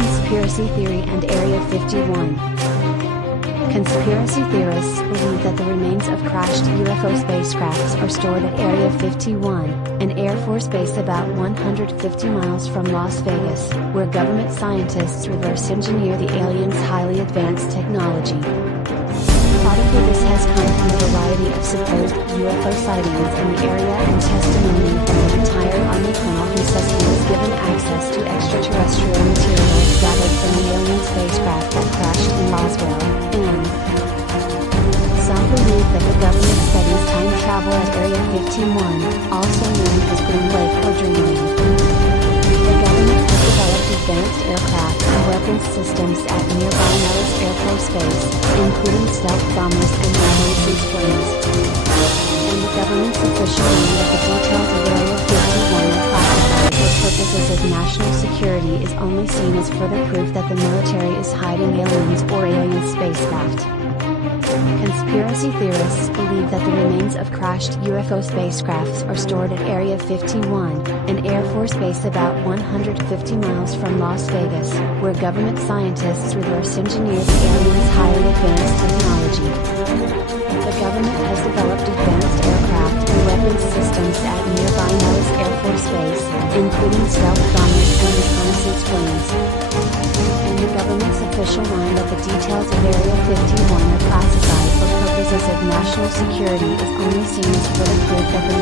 Conspiracy Theory and Area 51. Conspiracy theorists believe that the remains of crashed UFO spacecrafts are stored at Area 51, an Air Force base about 150 miles from Las Vegas, where government scientists reverse engineer the aliens' highly advanced technology. Probably this has come from a variety of supposed UFO sightings in the area and testimony from a retired Army colonel who says he was given access to extraterrestrial materials gathered from the alien spacecraft that crashed in Roswell, and some believe that the government studies time travel at Area 51, also known as Green Lake or Dreamland. The government has developed advanced aircraft and weapons systems at nearby Nellis Air Force Base, including stealth bombers and reconnaissance planes. And the government's official name that the details of Area 51 are classified for purposes of national security is only seen as further proof that the military is hiding aliens or alien spacecraft. Conspiracy theorists believe that the remains of crashed UFO spacecrafts are stored at Area 51, an Air Force base about 150 miles from Las Vegas, where government scientists reverse engineer the aliens' highly advanced technology. The government has developed advanced aircraft and weapons systems at nearby Nellis Air Force Base, including stealth bombers and reconnaissance planes. And the government's official line that the details of Area 51 are classified for purposes of national security is only seen as further proof that the